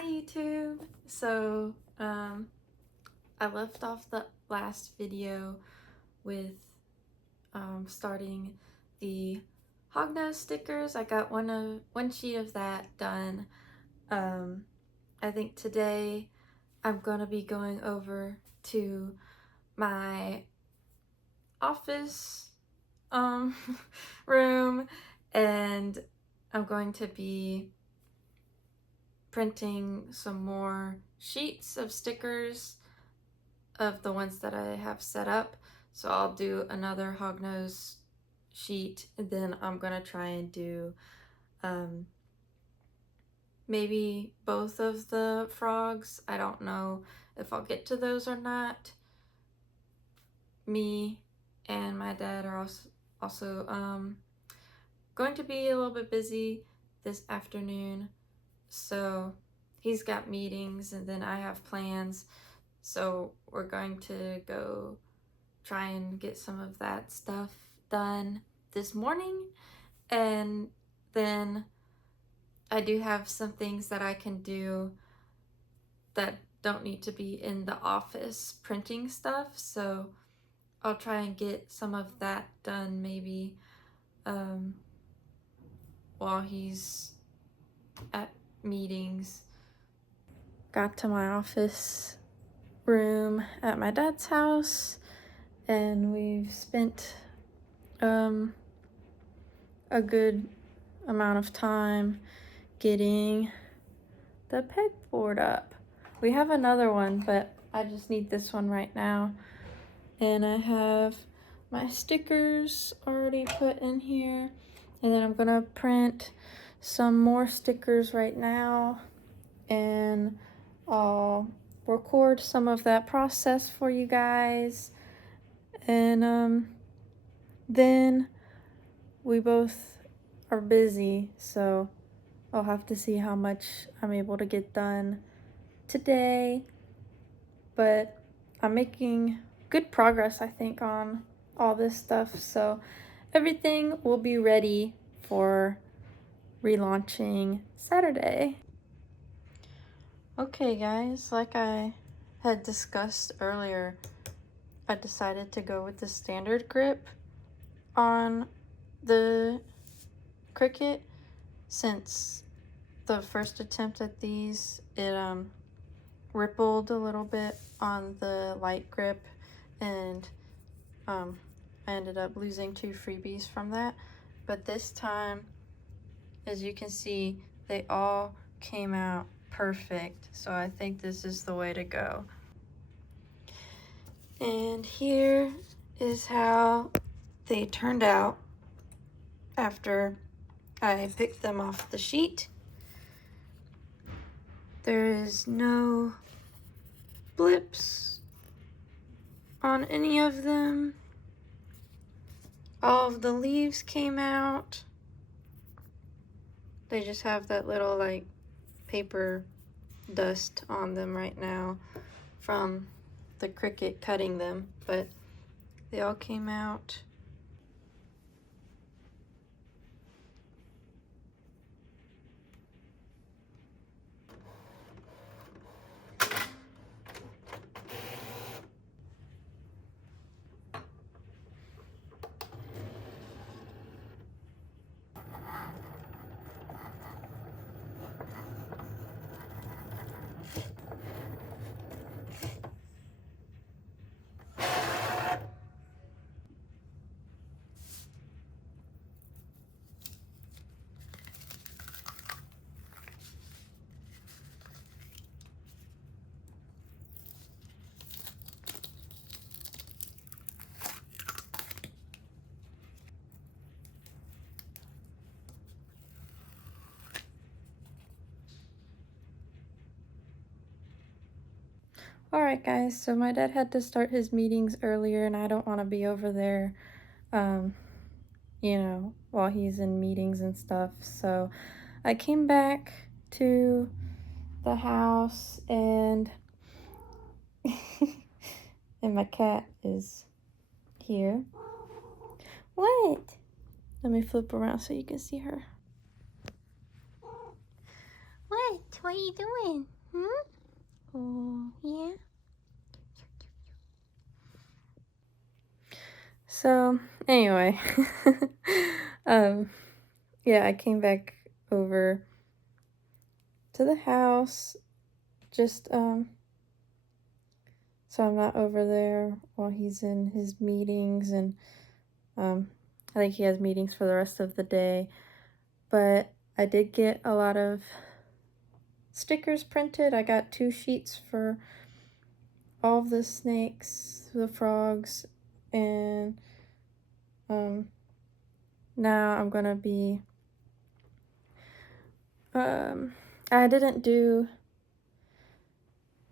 Hi YouTube! So, I left off the last video with starting the hognose stickers. I got one sheet of that done. I think today I'm gonna be going over to my office room, and I'm going to be printing some more sheets of stickers of the ones that I have set up. So I'll do another hognose sheet, and then I'm gonna try and do maybe both of the frogs. I don't know if I'll get to those or not. Me and my dad are also going to be a little bit busy this afternoon, so he's got meetings and then I have plans, so we're going to go try and get some of that stuff done this morning. And then I do have some things that I can do that don't need to be in the office printing stuff, so I'll try and get some of that done maybe while he's at meetings. Got to my office room at my dad's house, and we've spent a good amount of time getting the pegboard up. We have another one, but I just need this one right now. And I have my stickers already put in here, and then I'm gonna print some more stickers right now, and I'll record some of that process for you guys. And then we both are busy, so I'll have to see how much I'm able to get done today. But I'm making good progress, I think, on all this stuff, so everything will be ready for relaunching Saturday. Okay guys, like I had discussed earlier, I decided to go with the standard grip on the Cricut, since the first attempt at these, it rippled a little bit on the light grip, and I ended up losing 2 freebies from that. But this time, as you can see, they all came out perfect, so I think this is the way to go. And here is how they turned out after I picked them off the sheet. There is no blips on any of them. All of the leaves came out. They just have that little like paper dust on them right now from the Cricut cutting them, but they all came out. Alright guys, so my dad had to start his meetings earlier, and I don't want to be over there, you know, while he's in meetings and stuff. So I came back to the house, and and my cat is here. What? Let me flip around so you can see her. What? What are you doing? Oh, yeah? So, anyway, yeah, I came back over to the house just, so I'm not over there while he's in his meetings, and, I think he has meetings for the rest of the day, but I did get a lot of stickers printed. I got 2 sheets for all of the snakes, the frogs, and, now I'm gonna be, I didn't do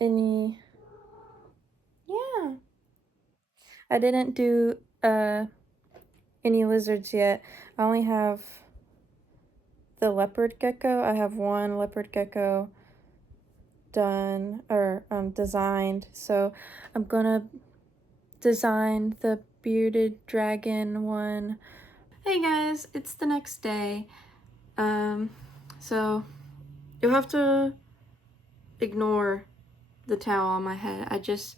any, yeah, I didn't do, any lizards yet. I only have the leopard gecko. I have 1 leopard gecko done, or, designed, so I'm gonna design the bearded dragon one. Hey guys, it's the next day. So you'll have to ignore the towel on my head. I just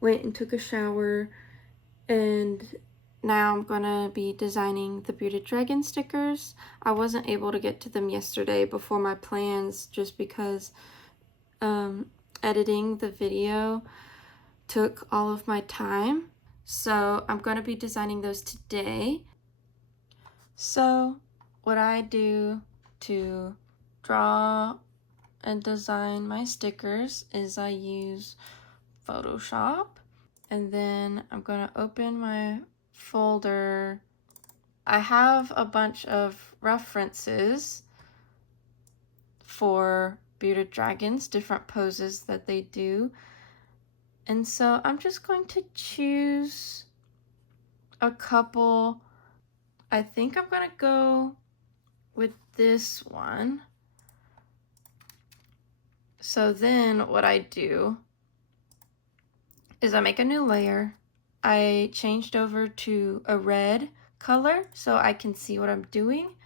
went and took a shower, and now I'm gonna be designing the bearded dragon stickers. I wasn't able to get to them yesterday before my plans just because editing the video took all of my time. So I'm gonna be designing those today. So what I do to draw and design my stickers is I use Photoshop, and then I'm gonna open my folder. I have a bunch of references for bearded dragons, different poses that they do, and so I'm just going to choose a couple. I think I'm gonna go with this one. So then what I do is I make a new layer. I changed over to a red color so I can see what I'm doing.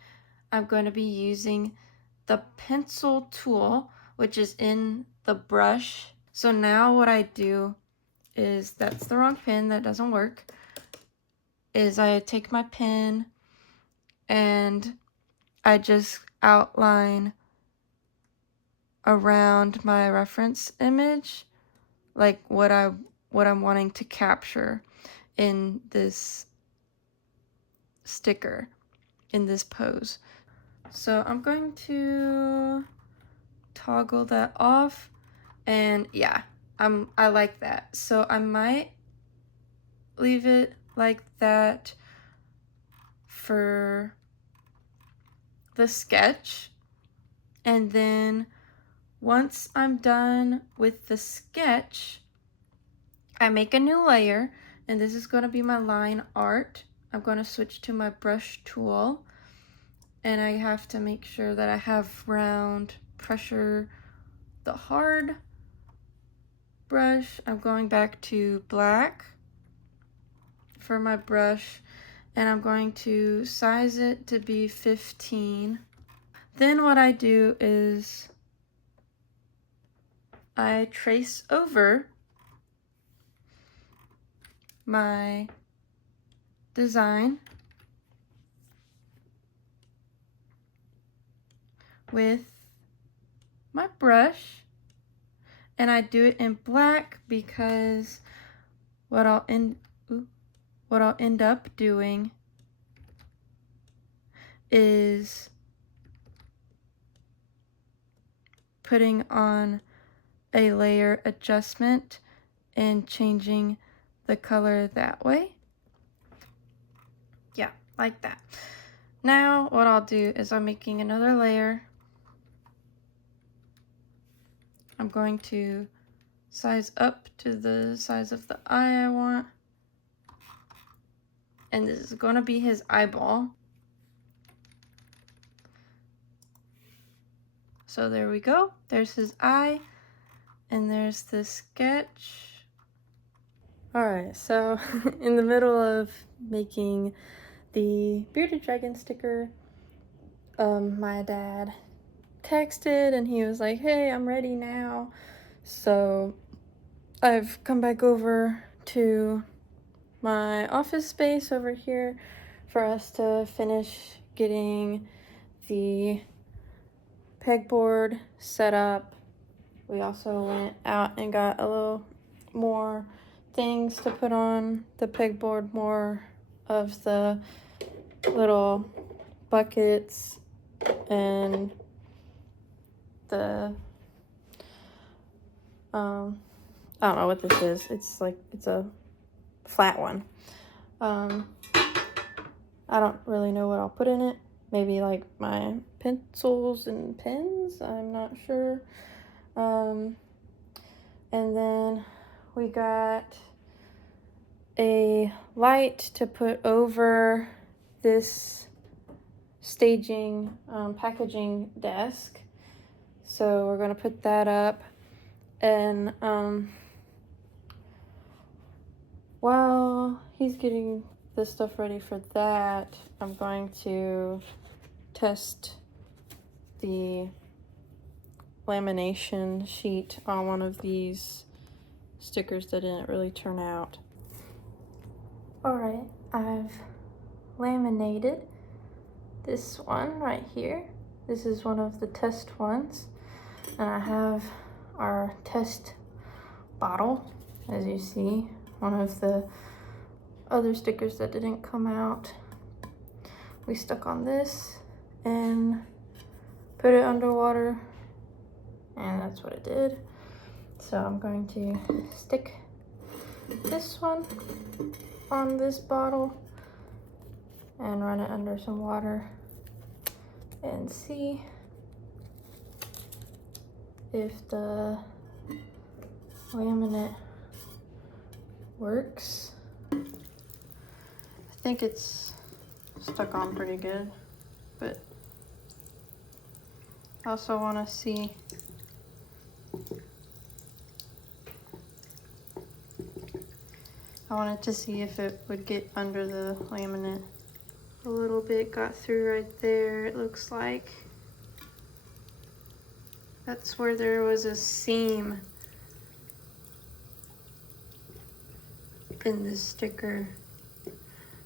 I'm going to be using the pencil tool, which is in the brush. So now what I do is, that's the wrong pen, that doesn't work, is I take my pen and I just outline around my reference image, like what I'm wanting to capture in this sticker, in this pose. So I'm going to toggle that off, and yeah, I like that. So I might leave it like that for the sketch, and then once I'm done with the sketch, I make a new layer, and this is going to be my line art. I'm going to switch to my brush tool, and I have to make sure that I have round pressure, the hard brush. I'm going back to black for my brush, and I'm going to size it to be 15. Then what I do is I trace over my design with my brush, and I do it in black because what I'll end up doing is putting on a layer adjustment and changing the color that way. Yeah, like that. Now what I'll do is I'm making another layer. I'm going to size up to the size of the eye I want, and this is going to be his eyeball. So there we go. There's his eye, and there's the sketch. Alright, so in the middle of making the bearded dragon sticker, my dad texted and he was like, hey, I'm ready now. So I've come back over to my office space over here for us to finish getting the pegboard set up. We also went out and got a little more things to put on the pegboard, more of the little buckets and the I don't know what this is. It's like, it's a flat one. I don't really know what I'll put in it. Maybe like my pencils and pens, I'm not sure. And then we got a light to put over this staging packaging desk. So we're gonna put that up, and while he's getting this stuff ready for that, I'm going to test the lamination sheet on one of these stickers that didn't really turn out. Alright, I've laminated this one right here. This is one of the test ones, and I have our test bottle, as you see, one of the other stickers that didn't come out. We stuck on this and put it underwater, and that's what it did. So I'm going to stick this one on this bottle and run it under some water and see if the laminate works. I think it's stuck on pretty good, but I also want to see if it would get under the laminate. A little bit got through right there, it looks like. That's where there was a seam in this sticker.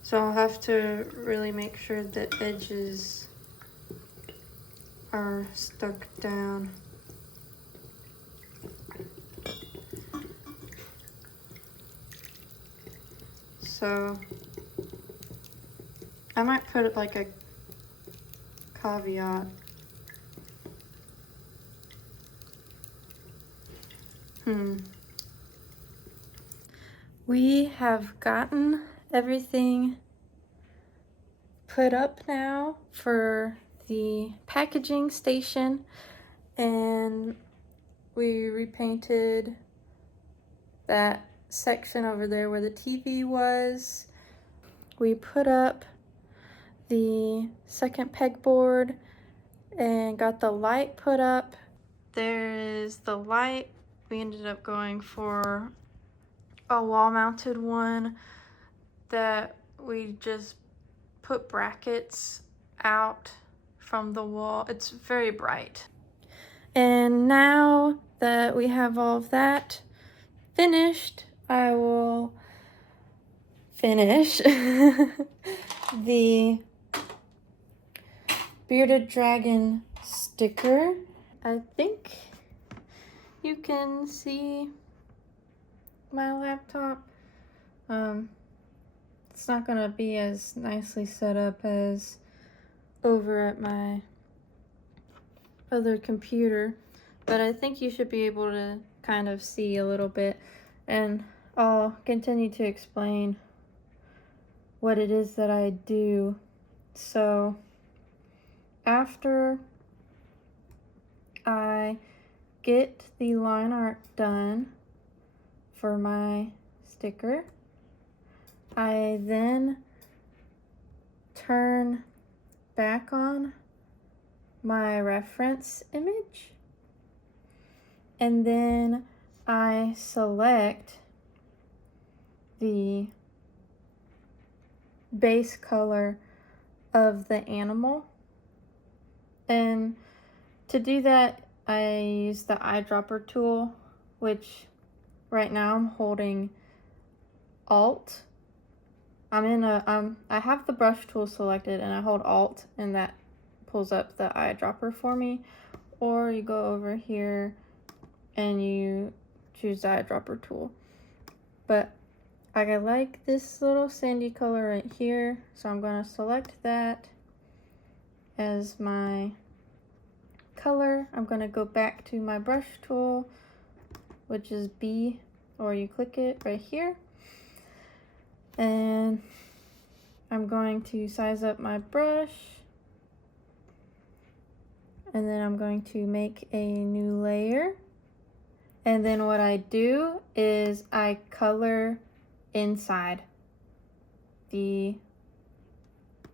So I'll have to really make sure the edges are stuck down. So I might put it like a caveat. We have gotten everything put up now for the packaging station, and we repainted that section over there where the TV was. We put up the second pegboard and got the light put up. There is the light. We ended up going for a wall-mounted one that we just put brackets out from the wall. It's very bright. And now that we have all of that finished, I will finish the bearded dragon sticker. I think you can see my laptop. It's not gonna be as nicely set up as over at my other computer, but I think you should be able to kind of see a little bit, and I'll continue to explain what it is that I do. So after I get the line art done for my sticker, I then turn back on my reference image, and then I select the base color of the animal, and To do that, I use the eyedropper tool, which right now I'm holding Alt. I have the brush tool selected and I hold Alt and that pulls up the eyedropper for me. Or you go over here and you choose the eyedropper tool. But I like this little sandy color right here, so I'm going to select that as my color. I'm going to go back to my brush tool, which is B, or you click it right here. And I'm going to size up my brush. And then I'm going to make a new layer. And then what I do is I color inside the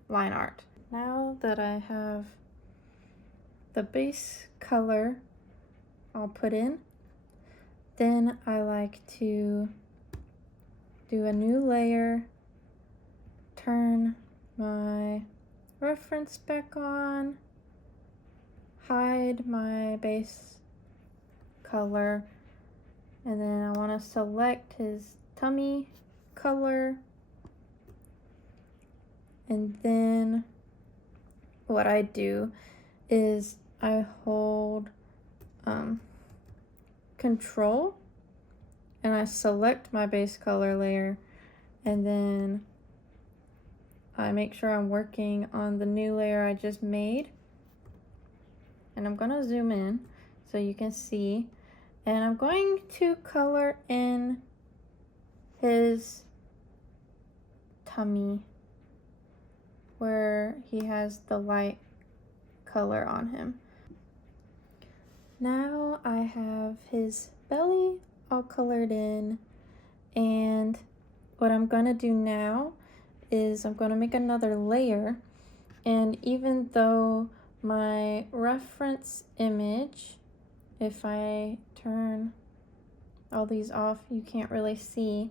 line art. Now that I have the base color I'll put in, then I like to do a new layer, turn my reference back on, hide my base color, and then I want to select his tummy color. And then what I do is I hold Control and I select my base color layer, and then I make sure I'm working on the new layer I just made. And I'm gonna zoom in so you can see. And I'm going to color in his tummy where he has the light color on him. Now I have his belly all colored in, and what I'm gonna do now is I'm gonna make another layer. And even though my reference image, if I turn all these off, you can't really see.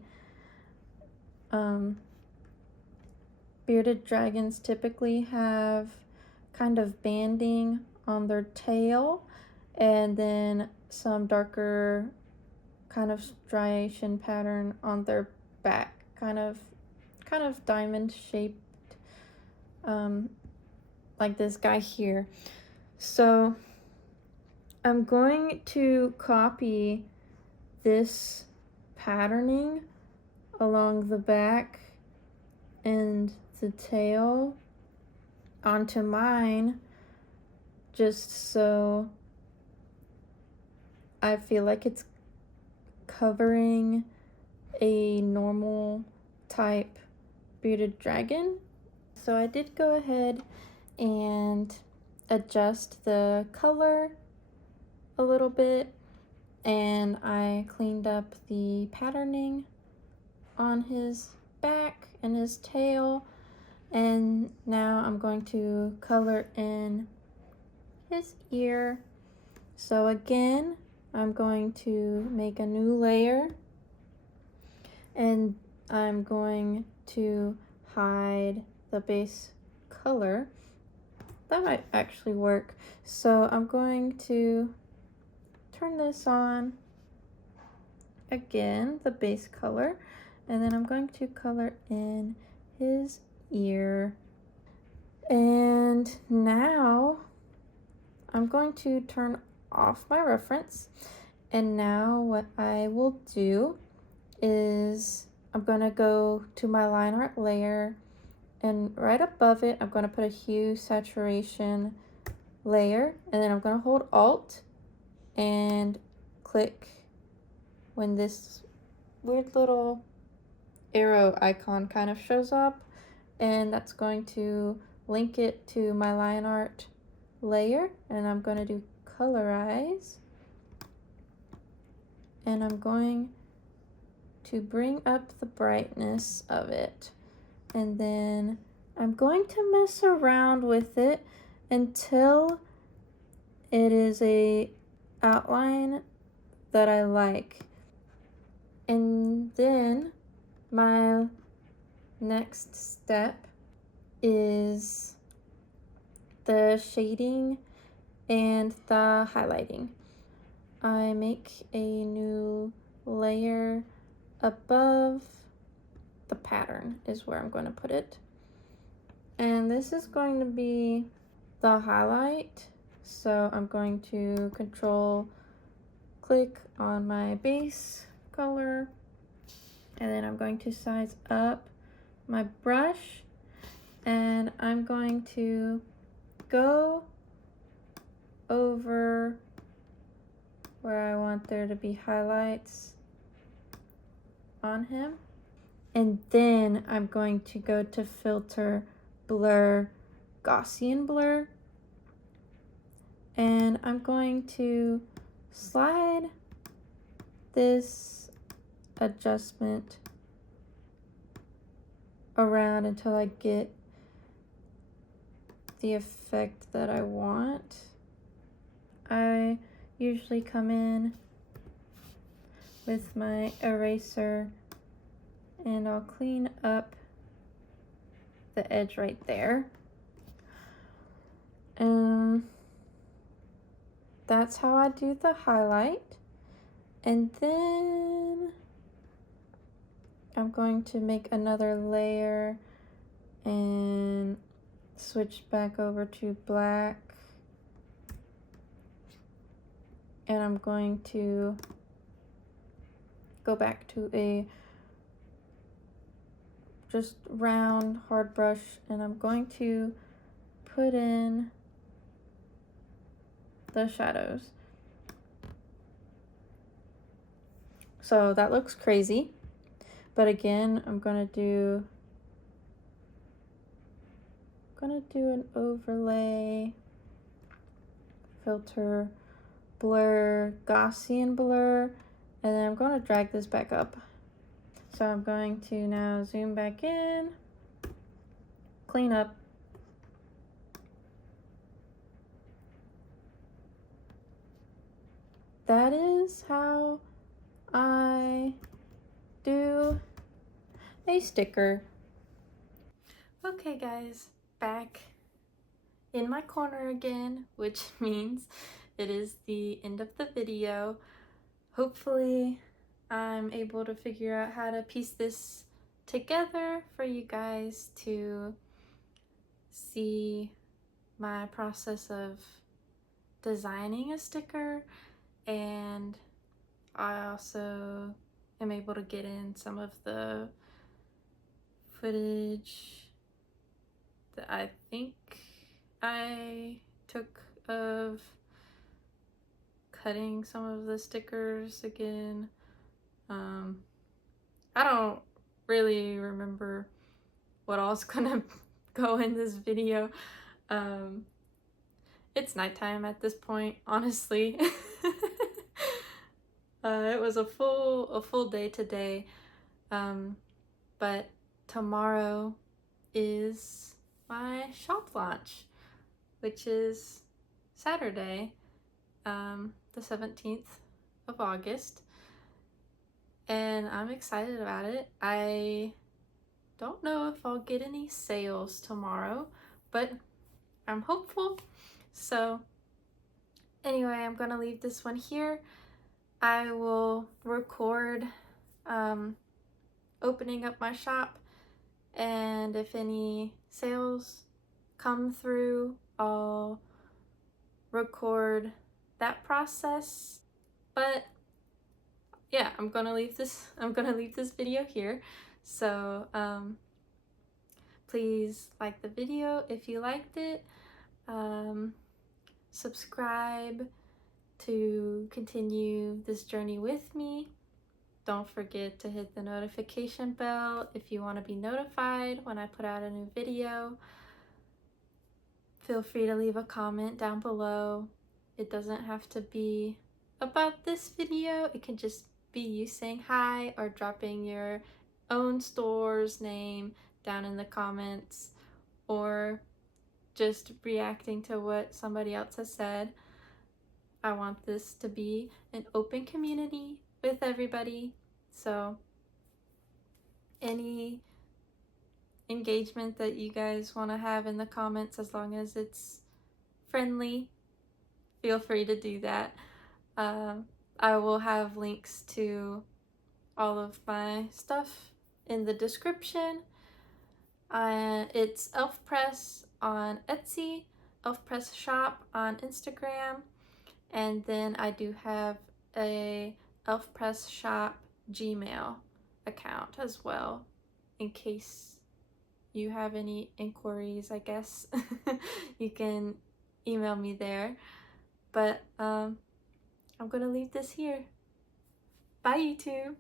Bearded dragons typically have kind of banding on their tail and then some darker kind of striation pattern on their back, kind of diamond shaped, like this guy here. So I'm going to copy this patterning along the back and the tail onto mine, just so I feel like it's covering a normal type bearded dragon. So I did go ahead and adjust the color a little bit, and I cleaned up the patterning on his back and his tail, and now I'm going to color in his ear. So again, I'm going to make a new layer, and I'm going to hide the base color. That might actually work. So I'm going to turn this on again, the base color, and then I'm going to color in his ear. And now I'm going to turn off my reference, and now what I will do is I'm going to go to my line art layer, and right above it I'm going to put a hue saturation layer, and then I'm going to hold Alt and click when this weird little arrow icon kind of shows up, and that's going to link it to my line art layer. And I'm going to do colorize, and I'm going to bring up the brightness of it, and then I'm going to mess around with it until it is a outline that I like. And then my next step is the shading and the highlighting. I make a new layer above the pattern is where I'm going to put it. And this is going to be the highlight. So I'm going to control click on my base color, and then I'm going to size up my brush, and I'm going to go over where I want there to be highlights on him. And then I'm going to go to filter, blur, Gaussian blur. And I'm going to slide this adjustment around until I get the effect that I want. I usually come in with my eraser and I'll clean up the edge right there. And that's how I do the highlight. And then I'm going to make another layer and switch back over to black. And I'm going to go back to a just round hard brush, and I'm going to put in the shadows. So that looks crazy, but again, I'm gonna do an overlay, filter, blur, Gaussian blur, and then I'm gonna drag this back up. So I'm going to now zoom back in, clean up. That is how I do a sticker. Okay guys, back in my corner again, which means it is the end of the video. Hopefully I'm able to figure out how to piece this together for you guys to see my process of designing a sticker, and I also am able to get in some of the footage that I think I took of cutting some of the stickers again. I don't really remember what all's gonna go in this video. It's nighttime at this point, honestly. It was a full day today, but tomorrow is my shop launch, which is Saturday, the 17th of August, and I'm excited about it. I don't know if I'll get any sales tomorrow, but I'm hopeful. So anyway, I'm gonna leave this one here. I will record opening up my shop, and if any sales come through, I'll record that process. But yeah, I'm gonna leave this video here. So please like the video if you liked it. Subscribe to continue this journey with me. Don't forget to hit the notification bell if you want to be notified when I put out a new video. Feel free to leave a comment down below. It doesn't have to be about this video. It can just be you saying hi or dropping your own store's name down in the comments, or just reacting to what somebody else has said. I want this to be an open community with everybody, so any engagement that you guys want to have in the comments, as long as it's friendly, feel free to do that. I will have links to all of my stuff in the description. It's elfpress on Etsy, elfpressshop on Instagram, and then I do have a elfpressshop Gmail account as well, in case you have any inquiries, I guess. You can email me there. But I'm gonna leave this here. Bye, YouTube!